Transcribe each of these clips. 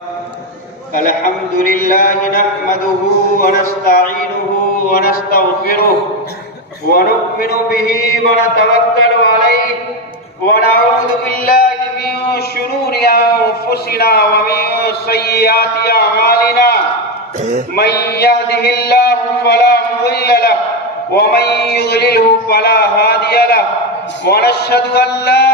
الحمد لله نحمده ونستعينه ونستغفره ونؤمن به ونتوكل عليه ونعوذ بالله من شرور أنفسنا ومن سيئات أعمالنا من يهده الله فلا مضل له ومن يضلله فلا هادي له ونشهد أن لا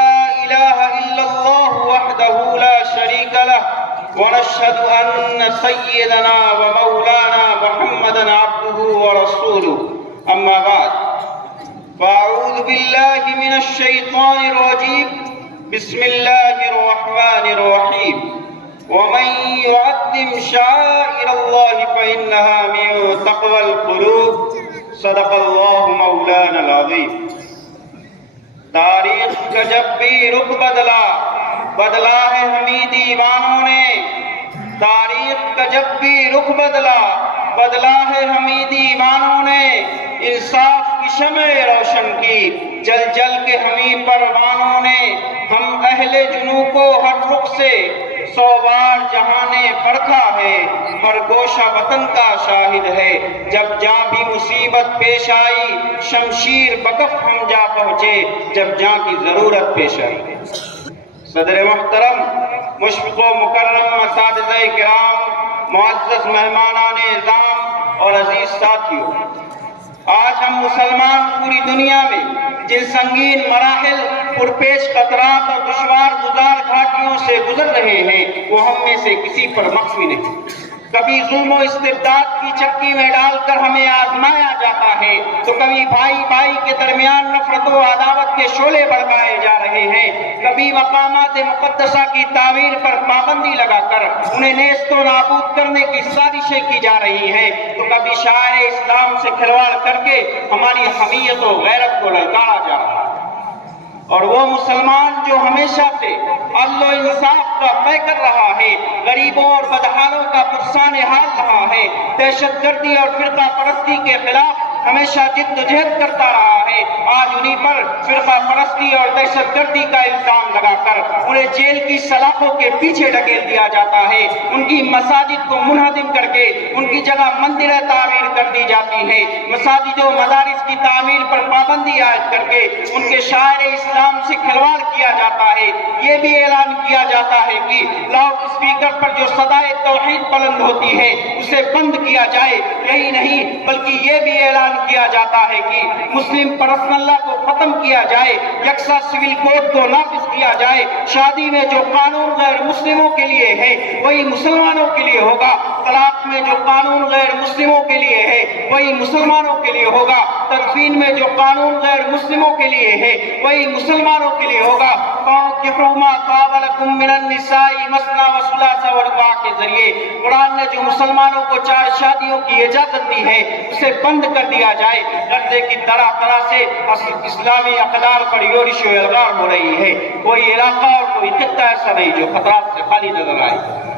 إله إلا الله وحده لا شريك له ونشهد أن سيدنا ومولانا محمدا عبده ورسوله أما بعد فأعوذ بالله من الشيطان الرجيم بسم الله الرحمن الرحيم ومن يعظم شعائر الله فإنها من تقوى القلوب صدق الله مولانا العظيم تاریخ کا جب بھی رخ بدلا ہے حمیدی ایمانوں نے تاریخ کا جب بھی رخ بدلا ہے حمیدی ایمانوں نے انصاف کی شمع روشن کی جل جل کے ہمیں پروانوں نے ہم اہل جنو کو ہر رخ سے 100 بار جہاں نے پرکھا ہے ہر گوشہ وطن کا شاہد ہے جب جہاں بھی مصیبت پیش آئی شمشیر بکف ہم جا پہنچے جب جہاں کی ضرورت پیش آئی صدر محترم مشفق و مکرم اساتذہ کرام معزز مہمانان اعظام اور عزیز ساتھیوں آج ہم مسلمان پوری دنیا میں جن سنگین مراحل پرپیش خطرات اور دشوار گزار گھاٹیوں سے گزر رہے ہیں وہ ہم میں سے کسی پر مخفی نہیں کبھی ظلم و استبداد کی چکی میں ڈال کر ہمیں آزمایا جاتا ہے تو کبھی بھائی بھائی کے درمیان نفرت و عداوت کے شعلے بھڑکائے جا رہے ہیں کبھی مقامات مقدسہ کی تعمیر پر پابندی لگا کر انہیں نیست و نابود کرنے کی سازشیں کی جا رہی ہیں تو کبھی شاعر اسلام سے کھلواڑ کر کے ہماری حمیت و غیرت کو للکارا جا رہا ہے اور وہ مسلمان جو ہمیشہ سے عدل و انصاف کا پیکر رہا ہے غریبوں اور بدحالوں کا پرسان حال رہا ہے دہشت گردی اور فرقہ پرستی کے خلاف ہمیشہ جد و جہد کرتا رہا ہے آج انہی پر فرقہ پرستی اور دہشت گردی کا الزام لگا کر انہیں جیل کی سلاخوں کے پیچھے ڈھکیل دیا جاتا ہے ان کی مساجد کو منہدم کر کے ان کی جگہ مندریں تعمیر کر دی جاتی ہے مساجد و مدارس کی تعمیر پر پابندی عائد کر کے ان کے شاعر اسلام سے کھلواڑ کیا جاتا ہے یہ بھی اعلان کیا جاتا ہے کہ لاؤڈ اسپیکر پر جو صدائے توحید بلند ہوتی ہے اسے بند کیا جائے یہی نہیں بلکہ یہ بھی اعلان کیا جاتا ہے کہ مسلم پرسنل لا کو ختم کیا جائے یکساں سول کوڈ کو نافذ کیا جائے شادی میں جو قانون غیر مسلموں کے لیے ہے وہی مسلمانوں کے لیے ہوگا طلاق میں جو قانون غیر مسلموں کے لیے ہے وہی مسلمانوں کے لیے ہوگا تدفین میں جو قانون غیر مسلموں کے لیے ہے وہی مسلمانوں کے لیے ہوگا من النساء مثنى وثلاث ورباع کے ذریعے قرآن نے جو مسلمانوں کو 4 شادیوں کی اجازت دی ہے اسے بند کر دیا جائے غزے کی طرح سے اسلامی اقدار پر یورش و الغار ہو رہی ہے کوئی علاقہ اور کوئی خطہ ایسا نہیں جو خطرات سے خالی نظر آئے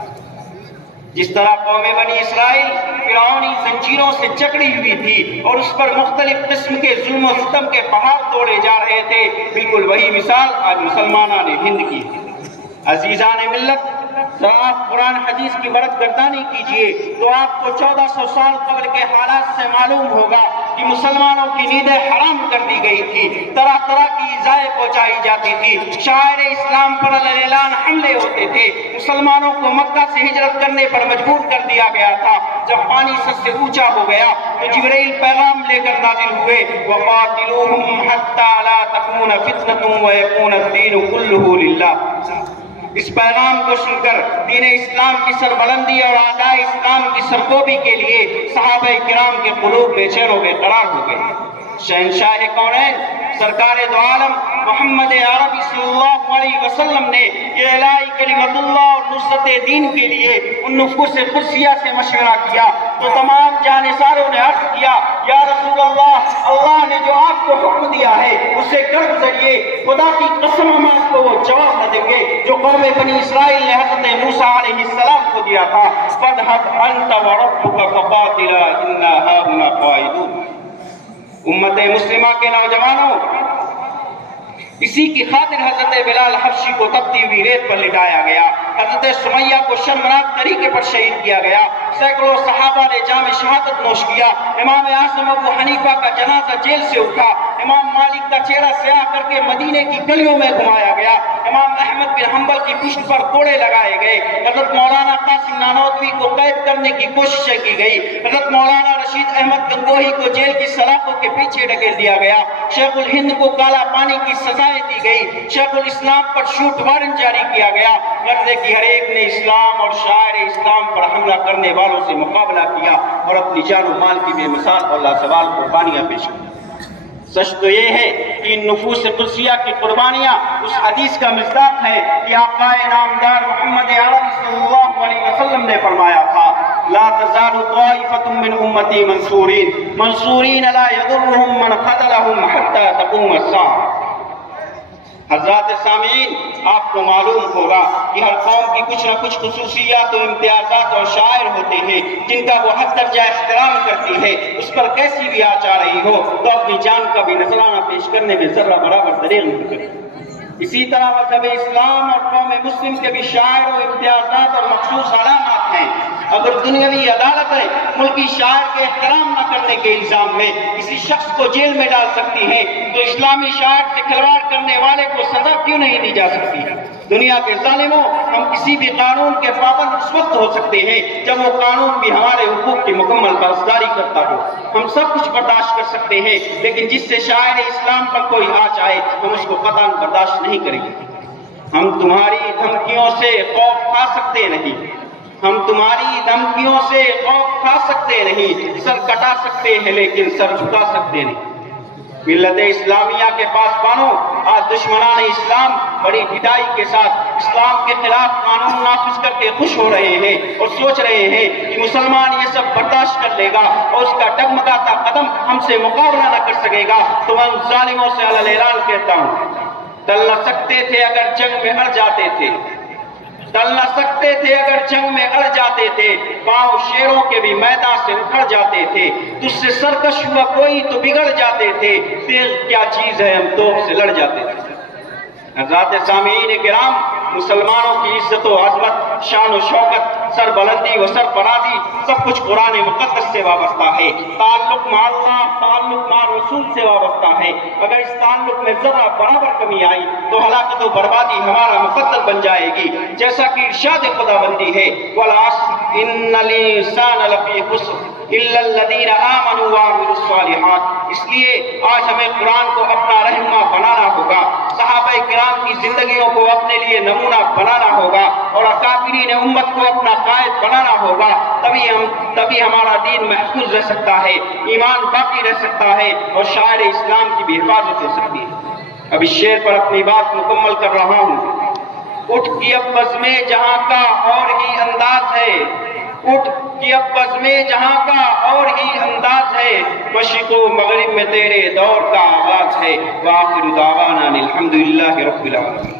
جس طرح قوم بنی اسرائیل فرعونی زنجیروں سے جکڑی ہوئی تھی اور اس پر مختلف قسم کے ظلم و ستم کے پہاڑ توڑے جا رہے تھے بالکل وہی مثال آج مسلمانان ہند کی عزیزان ملت آپ قرآن حدیث کی برت گردانی کیجئے تو آپ کو 1400 سال قبل کے حالات سے معلوم ہوگا کہ مسلمانوں کی نیندیں حرام کر دی گئی تھی طرح طرح کی ایذائیں پہنچائی جاتی تھی شاعر اسلام پر اعلان حملے ہوتے تھے مسلمانوں کو مکہ سے ہجرت کرنے پر مجبور کر دیا گیا تھا جب پانی سب سے اونچا ہو گیا تو جبرائیل پیغام لے کر نازل ہوئے وَقَاتِلُوهُمْ حَتَّى لَا تَكُونَ فِتْنَةٌ وَيَكُونَ الدِّينُ كُلُّهُ لِلَّهِ اس پیغام کو سن کر دین اسلام کی سربلندی اور اعداء اسلام کی سرکوبی کے لیے صحابہ کرام کے قلوب بے چین و بے قرار ہو گئے شہنشاہ کونین سرکار دو عالم محمد عربی صلی اللہ علیہ وسلم نے یہ الہی کلمت اللہ اور نصرت دین کے لیے ان نفوس قدسیہ سے مشورہ کیا تو تمام جانثاروں نے عرض کیا یا رسول اللہ اللہ نے جو آپ کو حکم دیا ہے اسے کر ذریعے خدا کی قسم ہم آپ کو وہ جواب نہ دیں گے جو قوم بنی اسرائیل نے حضرت موسیٰ علیہ السلام کو دیا تھا فَاذْهَبْ أَنْتَ وَرَبُّكَ فَقَاتِلَا إِنَّا هَاهُنَا قَاعِدُونَ امت مسلمہ کے نوجوانوں اسی کی خاطر حضرت بلال حبشی کو تپتی ہوئی ریت پر لٹایا گیا حضرت سمیہ کو شرمناک طریقے پر شہید کیا گیا، سینکڑوں صحابہ نے جام شہادت نوش کیا، امام اعظم ابو حنیفہ کا جنازہ جیل سے اٹھا، امام مالک کا چہرہ سیاہ کر کے مدینے کی گلیوں میں گھمایا گیا، امام احمد بن حنبل کی پشت پر کوڑے لگائے گئے، حضرت مولانا قاسم نانوتوی کو قید کرنے کی کوششیں کی گئی، حضرت مولانا رشید احمد گنگوہی کو جیل کی سلاخوں کے پیچھے ڈھکیل دیا گیا، شیخ الہند کو کالا پانی کی سزائیں دی گئی، شیخ الاسلام پر شوٹ وارنٹ جاری کیا گیا، غزے کی ہر ایک نے اسلام اور شاعر اسلام پر حملہ کرنے والوں سے مقابلہ کیا اور اپنی جان و مال کی بے مثال اور لاسوال قربانیاں پیش کی۔ سچ تو یہ ہے کہ ان نفوس قدسیہ کی قربانیاں اس حدیث کا مصداق ہے کہ آقا نامدار محمد عربی صلی اللہ علیہ وسلم نے فرمایا تھا لا تزال طائفة من امتی منصورین لا يضرهم من خذلهم حتى تقوم الساعة۔ حضرات سامعین، آپ کو معلوم ہوگا کہ ہر قوم کی کچھ نہ کچھ خصوصیات و امتیازات اور شاعر ہوتے ہیں جن کا وہ حد درجہ احترام کرتی ہے، اس پر کیسی بھی آچ آ رہی ہو تو اپنی جان کا بھی نذرانہ پیش کرنے میں ذرہ برابر دریغ نہیں کرتی۔ اسی طرح مذہب اسلام اور قوم مسلم کے بھی شاعر و امتیازات اور مخصوص علامات ہیں۔ اگر دنیاوی عدالتیں ملکی شاعر کے احترام نہ کرنے کے الزام میں کسی شخص کو جیل میں ڈال سکتی ہیں تو اسلامی شاعر سے کھلواڑ کرنے والے کو سزا کیوں نہیں دی جا سکتی؟ دنیا کے ظالموں، ہم کسی بھی قانون کے پابند اس وقت ہو سکتے ہیں جب وہ قانون بھی ہمارے حقوق کی مکمل پاسداری کرتا ہو۔ ہم سب کچھ برداشت کر سکتے ہیں، لیکن جس سے شاعر اسلام پر کوئی آنچ آئے ہم اس کو قطعاً برداشت نہیں کریں گے۔ ہم تمہاری دھمکیوں سے خوف کھا سکتے نہیں، ہم تمہاری دھمکیوں سے خوف کھا سکتے نہیں، سر کٹا سکتے ہیں لیکن سر جھکا سکتے نہیں۔ ملت اسلامیہ کے پاسبانوں، آج دشمنان اسلام بڑی ڈھٹائی کے ساتھ اسلام کے خلاف قانون نافذ کر کے خوش ہو رہے ہیں اور سوچ رہے ہیں کہ مسلمان یہ سب برداشت کر لے گا اور اس کا ڈگمگاتا قدم ہم سے مقابلہ نہ کر سکے گا۔ تو میں ان ظالموں سے علی الاعلان کہتا ہوں، ٹل نہ سکتے تھے اگر جنگ میں اڑ جاتے تھے، ٹل نہ سکتے تھے اگر جنگ میں اڑ جاتے تھے، پاؤں شیروں کے بھی میدان سے اکھڑ جاتے تھے، تجھ سے سرکش ہوا کوئی تو بگڑ جاتے تھے، تیغ کیا چیز ہے ہم توپ سے لڑ جاتے تھے۔ حضرات سامعین کرام، مسلمانوں کی عزت و عظمت، شان و شوکت، سر بلندی و سرفرازی سب کچھ قرآن مقدس سے وابستہ ہے، تعلق مع اللہ، تعلق مع رسول سے وابستہ ہے۔ اگر اس تعلق میں ذرہ برابر کمی آئی تو ہلاکت و بربادی ہمارا مقدر بن جائے گی، جیسا کہ ارشاد خدا بندی ہے وَالْعَصْرِ إِنَّ الْإِنسَانَ لَفِي خُسْرٍ إِلَّا الَّذِينَ آمَنُوا وَعَمِلُوا الصَّالِحَاتِ۔ اس لیے آج ہمیں قرآن کو اپنا رہنما بنانا ہوگا، صحابہ کرام کی زندگیوں کو اپنے لیے نمونہ بنانا ہوگا اور اکابرین امت کو اپنا قائد بنانا ہوگا، تبھی ہمارا دین محفوظ رہ سکتا ہے، ایمان باقی رہ سکتا ہے اور شاعر اسلام کی بھی حفاظت ہو سکتی ہے۔ اب اس شعر پر اپنی بات مکمل کر رہا ہوں۔ اٹھ کی اب بزم جہاں کا اور ہی انداز ہے، اٹھ کی اب بزم جہاں کا اور ہی انداز ہے، مشرق و مغرب میں تیرے دور کا آغاز ہے، وآخر دعوانا الحمدللہ رب العالمین۔